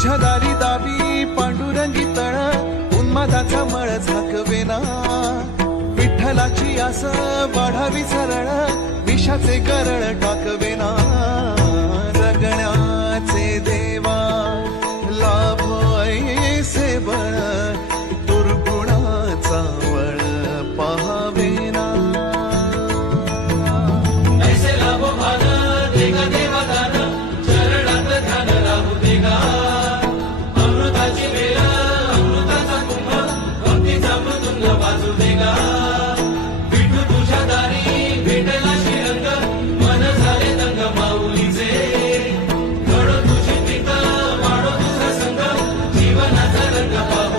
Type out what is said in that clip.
तुझ्या दारी दावी पांडुरंगी तळ उन्मादाचा मळ झाकवेना. विठ्ठलाची आस वाढावी सरळ विषाचे गरळ टाकवेना. शिगा विठू तुझ्या दारी भेटला श्रीरंग. मन झाले दंग माऊलीचे. घडो तुझी पिता वाढो तुझा संग. जीवनाचा रंग पाऊ